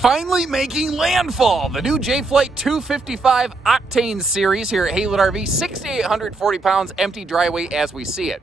Finally making landfall, the new J-Flight 255 Octane series here at Widht RV, 6,840 pounds, empty dry weight as we see it.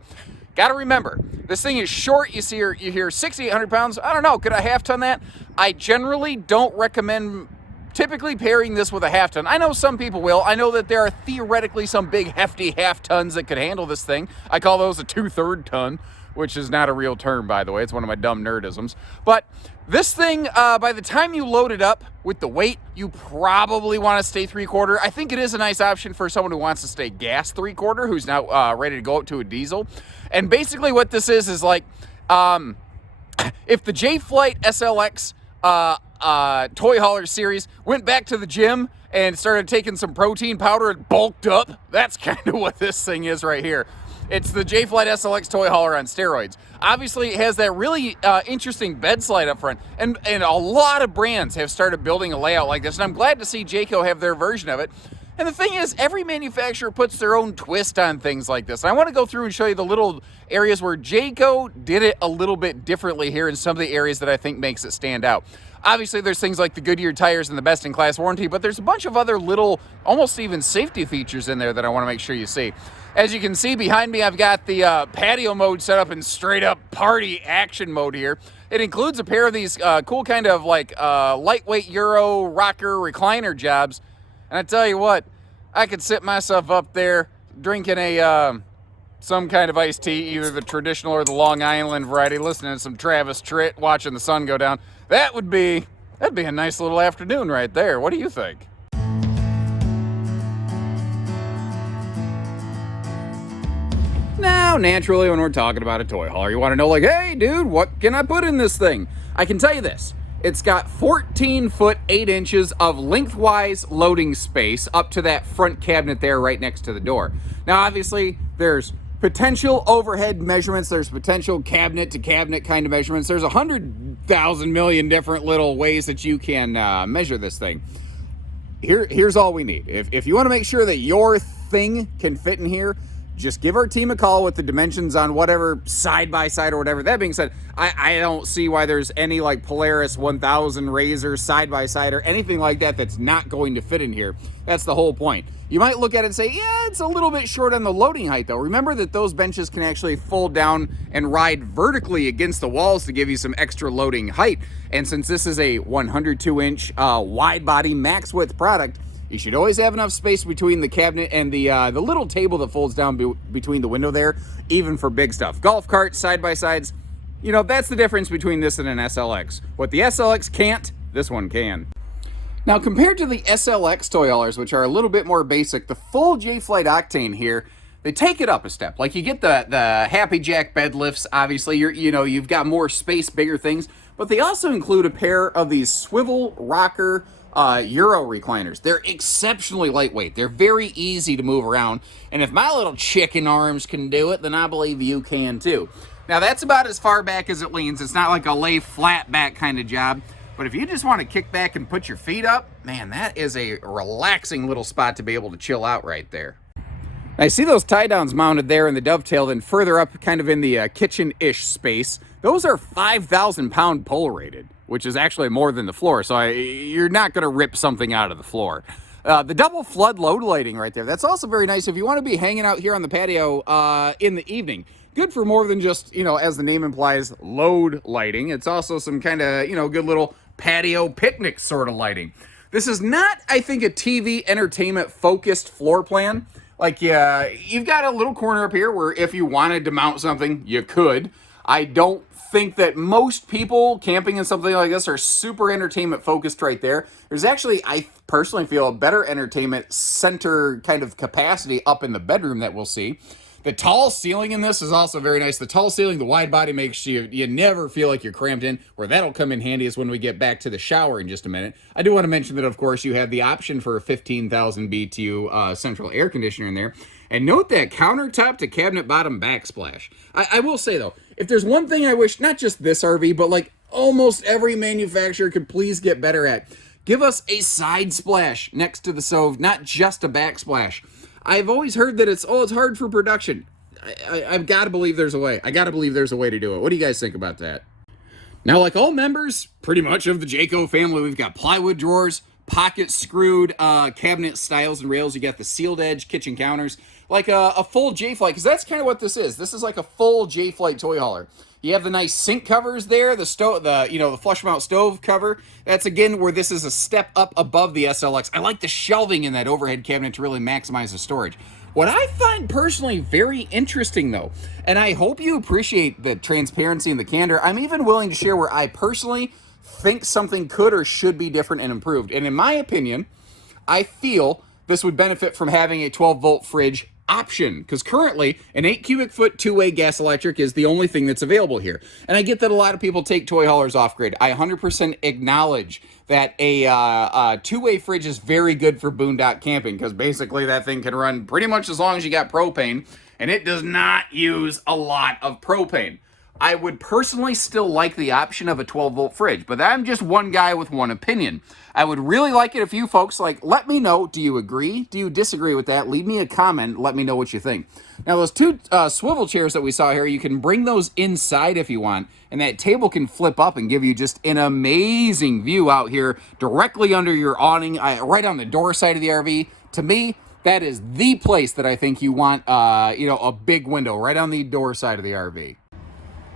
Got to remember, this thing is short. You hear 6,800 pounds. I don't know, could I half ton that? I generally don't recommend typically pairing this with a half ton. I know some people will. I know that there are theoretically some big hefty half tons that could handle this thing. I call those a 2/3 ton, which is not a real term, by the way. It's one of my dumb nerdisms. But this thing, by the time you load it up with the weight, you probably want to stay 3/4. I think it is a nice option for someone who wants to stay gas 3/4, who's now ready to go up to a diesel. And basically what this is like, if the J-Flight SLX toy hauler series went back to the gym and started taking some protein powder and bulked up, that's kind of what this thing is right here. It's the J-Flight SLX toy hauler on steroids. Obviously, it has that really interesting bed slide up front, and a lot of brands have started building a layout like this, and I'm glad to see Jayco have their version of it. And the thing is, every manufacturer puts their own twist on things like this. And I want to go through and show you the little areas where Jayco did it a little bit differently here in some of the areas that I think makes it stand out. Obviously, there's things like the Goodyear tires and the best-in-class warranty, but there's a bunch of other little, almost even safety features in there that I want to make sure you see. As you can see behind me, I've got the patio mode set up in straight-up party action mode here. It includes a pair of these cool kind of like lightweight Euro rocker recliner jobs. And I tell you what, I could sit myself up there drinking a some kind of iced tea, either the traditional or the Long Island variety, listening to some Travis Tritt, watching the sun go down. That'd be a nice little afternoon right there. What do you think? Now, naturally, when we're talking about a toy hauler, you want to know, like, hey, dude, what can I put in this thing? I can tell you this. It's got 14 foot 8 inches of lengthwise loading space up to that front cabinet there right next to the door. Now, obviously, there's potential overhead measurements. There's potential cabinet to cabinet kind of measurements. There's 100,000 million different little ways that you can measure this thing. Here's all we need. If you want to make sure that your thing can fit in here, just give our team a call with the dimensions on whatever side-by-side or whatever. That being said, I don't see why there's any like Polaris 1000 Razor side-by-side or anything like that that's not going to fit in here. That's the whole point. You might look at it and say, yeah, it's a little bit short on the loading height though. Remember that those benches can actually fold down and ride vertically against the walls to give you some extra loading height. And since this is a 102-inch wide body max width product, you should always have enough space between the cabinet and the little table that folds down between the window there, even for big stuff. Golf carts, side-by-sides, you know, that's the difference between this and an SLX. What the SLX can't, this one can. Now, compared to the SLX toy haulers, which are a little bit more basic, the full J-Flight Octane here, they take it up a step. Like, you get the Happy Jack bed lifts, obviously, you've got more space, bigger things, but they also include a pair of these swivel rocker Euro recliners. They're exceptionally lightweight. They're very easy to move around. And if my little chicken arms can do it, then I believe you can too. Now that's about as far back as it leans. It's not like a lay flat back kind of job. But if you just want to kick back and put your feet up, man, that is a relaxing little spot to be able to chill out right there. I see those tie downs mounted there in the dovetail, then further up kind of in the kitchen-ish space. Those are 5,000 pound pull rated, which is actually more than the floor, so you're not going to rip something out of the floor. The double flood load lighting right there, that's also very nice if you want to be hanging out here on the patio in the evening. Good for more than just, as the name implies, load lighting. It's also some kind of, good little patio picnic sort of lighting. This is not, I think, a TV entertainment focused floor plan. Like, you've got a little corner up here where if you wanted to mount something, you could. I don't think that most people camping in something like this are super entertainment focused right there. There's actually, I personally feel, a better entertainment center kind of capacity up in the bedroom that we'll see. The tall ceiling in this is also very nice. The tall ceiling, the wide body makes you never feel like you're cramped in. Where that'll come in handy is when we get back to the shower in just a minute. I do want to mention that, of course, you have the option for a 15,000 BTU central air conditioner in there. And note that countertop to cabinet bottom backsplash. I will say, though, if there's one thing I wish, not just this RV, but like almost every manufacturer could please get better at, give us a side splash next to the stove, not just a backsplash. I've always heard that it's hard for production. I've got to believe there's a way. I got to believe there's a way to do it. What do you guys think about that? Now, like all members, pretty much of the Jayco family, we've got plywood drawers, pocket screwed cabinet styles and rails. You got the sealed edge kitchen counters, like a full J-Flight, because that's kind of what this is. This is like a full J-Flight toy hauler. You have the nice sink covers there, the stove, the flush mount stove cover. That's again where this is a step up above the SLX. I like the shelving in that overhead cabinet to really maximize the storage. What I find personally very interesting, though, and I hope you appreciate the transparency and the candor, I'm even willing to share where I personally think something could or should be different and improved. And in my opinion, I feel this would benefit from having a 12-volt fridge option, because currently an 8 cubic foot two-way gas electric is the only thing that's available here. And I get that a lot of people take toy haulers off grid. I 100% acknowledge that a two-way fridge is very good for boondock camping, because basically that thing can run pretty much as long as you got propane, and it does not use a lot of propane. I would personally still like the option of a 12-volt fridge, but I'm just one guy with one opinion. I would really like it if you folks, let me know, do you agree? Do you disagree with that? Leave me a comment, let me know what you think. Now, those two swivel chairs that we saw here, you can bring those inside if you want, and that table can flip up and give you just an amazing view out here, directly under your awning, right on the door side of the RV. To me, that is the place that I think you want, a big window right on the door side of the RV.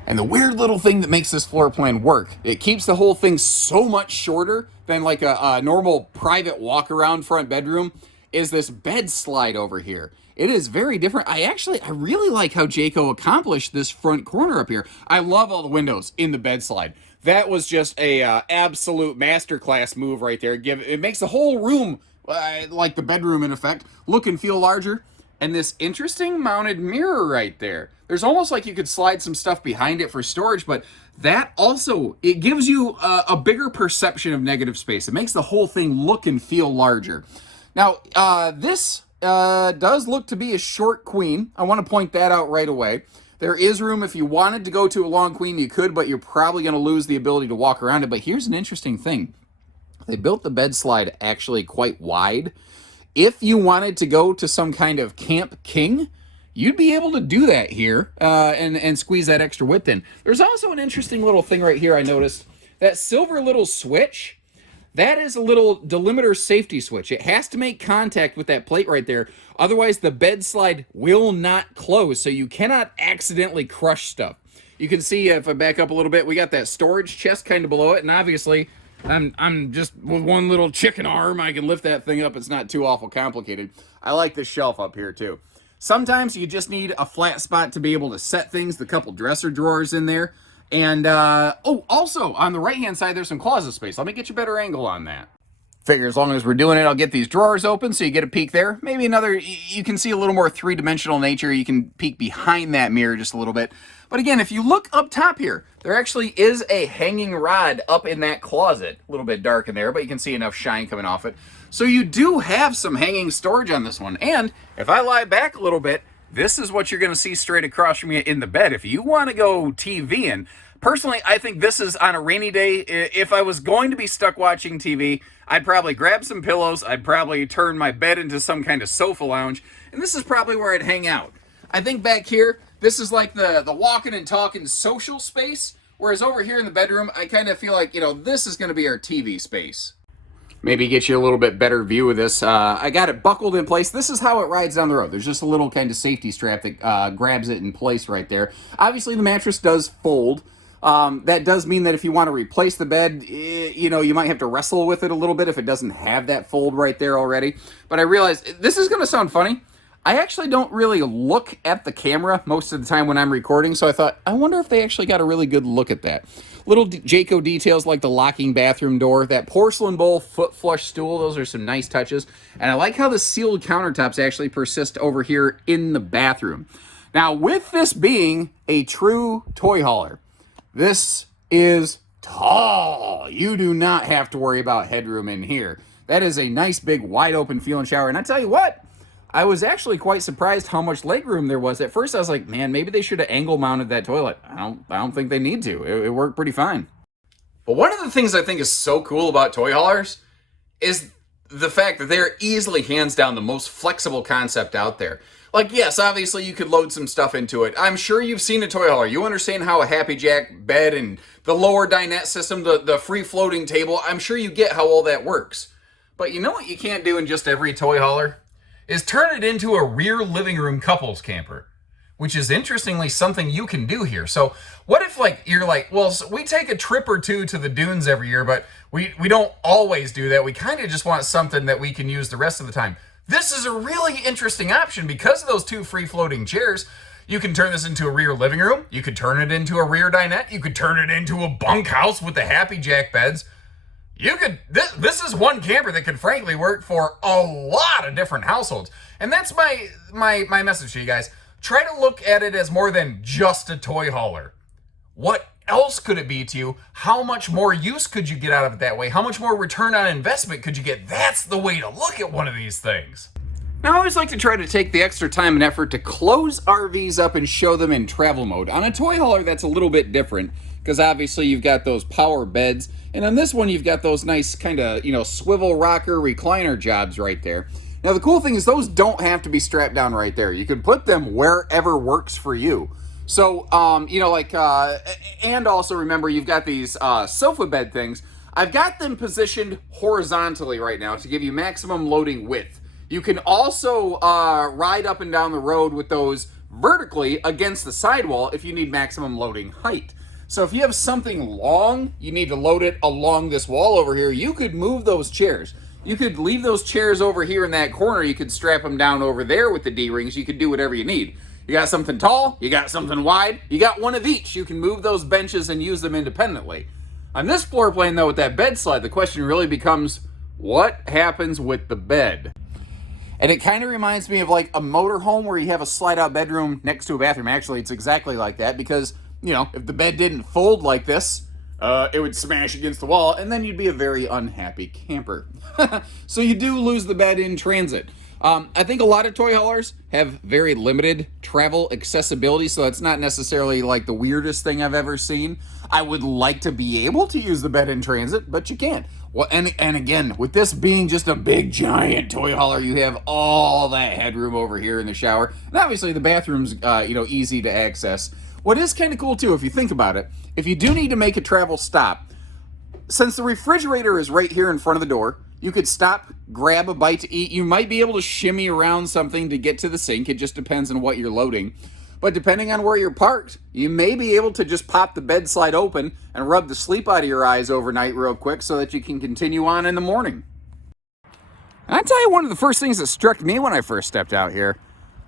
And the weird little thing that makes this floor plan work, it keeps the whole thing so much shorter than like a normal private walk-around front bedroom, is this bed slide over here. It is very different. I really like how Jayco accomplished this front corner up here. I love all the windows in the bed slide. That was just a absolute masterclass move right there. It makes the whole room, like the bedroom in effect, look and feel larger. And this interesting mounted mirror right there. There's almost like you could slide some stuff behind it for storage, but that also, it gives you a bigger perception of negative space. It makes the whole thing look and feel larger. Now, this does look to be a short queen. I want to point that out right away. There is room if you wanted to go to a long queen, you could, but you're probably going to lose the ability to walk around it. But here's an interesting thing. They built the bed slide actually quite wide. If you wanted to go to some kind of Camp King, you'd be able to do that here and squeeze that extra width in. There's also an interesting little thing right here I noticed. That silver little switch, that is a little delimiter safety switch. It has to make contact with that plate right there. Otherwise, the bed slide will not close, so you cannot accidentally crush stuff. You can see, if I back up a little bit, we got that storage chest kind of below it, and obviously I'm just with one little chicken arm, I can lift that thing up. It's not too awful complicated. I like this shelf up here too. Sometimes you just need a flat spot to be able to set things, the couple dresser drawers in there. And, also on the right-hand side, there's some closet space. Let me get you a better angle on that. Figure as long as we're doing it, I'll get these drawers open so you get a peek there. Maybe you can see a little more three-dimensional nature. You can peek behind that mirror just a little bit. But again, if you look up top here, there actually is a hanging rod up in that closet. A little bit dark in there, but you can see enough shine coming off it. So you do have some hanging storage on this one. And if I lie back a little bit, this is what you're going to see straight across from you in the bed. If you want to go TVing, personally, I think this is on a rainy day. If I was going to be stuck watching TV, I'd probably grab some pillows. I'd probably turn my bed into some kind of sofa lounge. And this is probably where I'd hang out. I think back here, this is like the walking and talking social space. Whereas over here in the bedroom, I kind of feel like, this is going to be our TV space. Maybe get you a little bit better view of this. I got it buckled in place. This is how it rides down the road. There's just a little kind of safety strap that grabs it in place right there. Obviously, the mattress does fold. That does mean that if you want to replace the bed, you might have to wrestle with it a little bit if it doesn't have that fold right there already. But I realize this is going to sound funny. I actually don't really look at the camera most of the time when I'm recording, so I thought, I wonder if they actually got a really good look at that. Little Jayco details like the locking bathroom door, that porcelain bowl foot flush stool, those are some nice touches. And I like how the sealed countertops actually persist over here in the bathroom. Now, with this being a true toy hauler, this is tall. You do not have to worry about headroom in here. That is a nice big wide open feeling shower. And I tell you what, I was actually quite surprised how much legroom there was. At first I was like, man, maybe they should have angle mounted that toilet. I don't think they need to. It worked pretty fine. But one of the things I think is so cool about toy haulers is the fact that they're easily hands down the most flexible concept out there. Like, yes, obviously you could load some stuff into it. I'm sure you've seen a toy hauler. You understand how a Happy Jack bed and the lower dinette system, the free floating table, I'm sure you get how all that works. But you know what you can't do in just every toy hauler? Is turn it into a rear living room couples camper, which is interestingly something you can do here. So what if like you're like, well, so we take a trip or two to the dunes every year, but we don't always do that. We kind of just want something that we can use the rest of the time. This is a really interesting option because of those two free floating chairs. You can turn this into a rear living room. You could turn it into a rear dinette. You could turn it into a bunkhouse with the Happy Jack beds. You could, this is one camper that could frankly work for a lot of different households. And that's my message to you guys. Try to look at it as more than just a toy hauler. What else could it be to you? How much more use could you get out of it that way? How much more return on investment could you get? That's the way to look at one of these things. Now, I always like to try to take the extra time and effort to close RVs up and show them in travel mode. On a toy hauler, that's a little bit different because obviously you've got those power beds, and on this one you've got those nice kind of, swivel rocker recliner jobs right there. Now, the cool thing is those don't have to be strapped down right there. You can put them wherever works for you. So, and also remember you've got these sofa bed things. I've got them positioned horizontally right now to give you maximum loading width. You can also ride up and down the road with those vertically against the sidewall if you need maximum loading height. So if you have something long, you need to load it along this wall over here, you could move those chairs. You could leave those chairs over here in that corner. You could strap them down over there with the D-rings. You could do whatever you need. You got something tall, you got something wide, you got one of each. You can move those benches and use them independently. On this floor plan, though, with that bed slide, the question really becomes, what happens with the bed? And it kind of reminds me of like a motorhome where you have a slide-out bedroom next to a bathroom. Actually, it's exactly like that because, if the bed didn't fold like this, it would smash against the wall, and then you'd be a very unhappy camper. So you do lose the bed in transit. I think a lot of toy haulers have very limited travel accessibility, so it's not necessarily like the weirdest thing I've ever seen. I would like to be able to use the bed in transit, but you can't. Well, and again, with this being just a big giant toy hauler, you have all that headroom over here in the shower, and obviously the bathroom's easy to access. What is kind of cool too, if you think about it, if you do need to make a travel stop, since the refrigerator is right here in front of the door, you could stop, grab a bite to eat. You might be able to shimmy around something to get to the sink. It just depends on what you're loading. But depending on where you're parked, you may be able to just pop the bed slide open and rub the sleep out of your eyes overnight real quick so that you can continue on in the morning. And I tell you, one of the first things that struck me when I first stepped out here,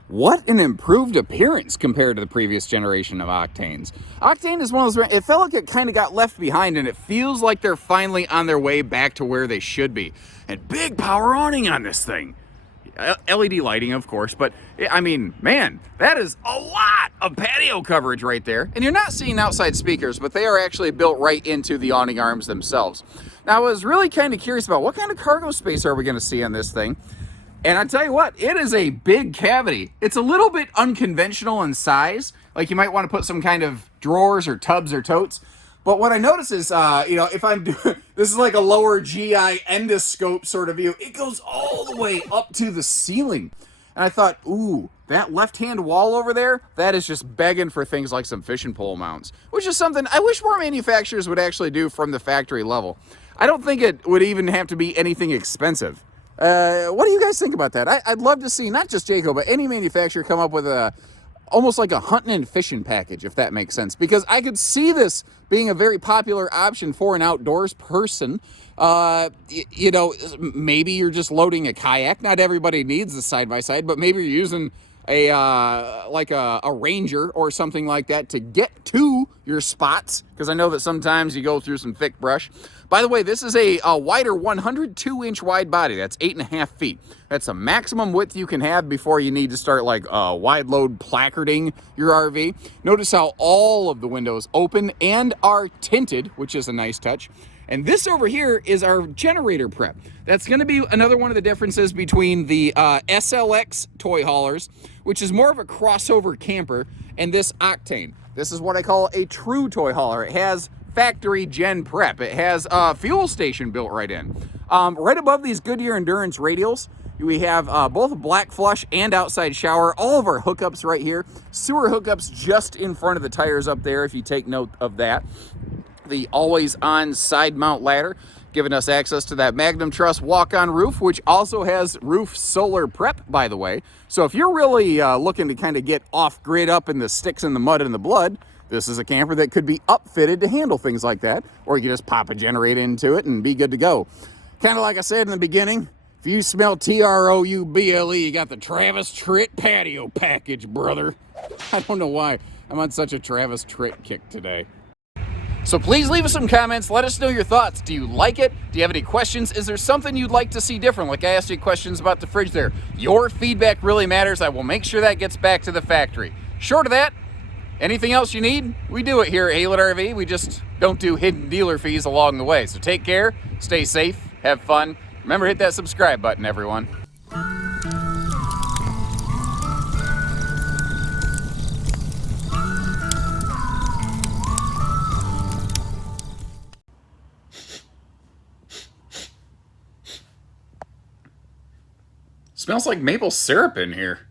what an improved appearance compared to the previous generation of Octanes. Octane is one of those, it felt like it kind of got left behind, and it feels like they're finally on their way back to where they should be. And big power awning on this thing. LED lighting, of course, but I mean, man, that is a lot of patio coverage right there. And you're not seeing outside speakers, but they are actually built right into the awning arms themselves. Now, I was really kind of curious about what kind of cargo space are we going to see on this thing. And I tell you what, it is a big cavity. It's a little bit unconventional in size. Like you might want to put some kind of drawers or tubs or totes. But what I notice is, if I'm doing, this is like a lower GI endoscope sort of view. It goes all the way up to the ceiling. And I thought, ooh, that left-hand wall over there, that is just begging for things like some fishing pole mounts, which is something I wish more manufacturers would actually do from the factory level. I don't think it would even have to be anything expensive. What do you guys think about that? I'd love to see not just Jayco, but any manufacturer come up with almost like a hunting and fishing package, if that makes sense. Because I could see this being a very popular option for an outdoors person. Maybe you're just loading a kayak. Not everybody needs the side-by-side, but maybe you're using a Ranger or something like that to get to your spots, because I know that sometimes you go through some thick brush. By the way, this is a wider 102-inch wide body. That's 8.5 feet. That's the maximum width you can have before you need to start wide load placarding your RV. Notice how all of the windows open and are tinted, which is a nice touch. And this over here is our generator prep. That's going to be another one of the differences between the SLX toy haulers, which is more of a crossover camper, and this Octane. This is what I call a true toy hauler. It has factory gen prep. It has a fuel station built right in. Right above these Goodyear Endurance radials, We have both a black flush and outside shower. All of our hookups right here. Sewer hookups just in front of the tires up there, if you take note of that. The always-on side mount ladder, giving us access to that Magnum Truss walk-on roof, which also has roof solar prep, by the way. So if you're really looking to kind of get off-grid up in the sticks and the mud and the blood, this is a camper that could be upfitted to handle things like that. Or you can just pop a generator into it and be good to go. Kind of like I said in the beginning, if you smell TROUBLE, you got the Travis Tritt patio package, brother. I don't know why I'm on such a Travis Tritt kick today. So please leave us some comments. Let us know your thoughts. Do you like it? Do you have any questions? Is there something you'd like to see different? Like I asked you questions about the fridge there. Your feedback really matters. I will make sure that gets back to the factory. Short of that, anything else you need, we do it here at Widht RV. We just don't do hidden dealer fees along the way. So take care, stay safe, have fun. Remember, hit that subscribe button, everyone. Smells like maple syrup in here.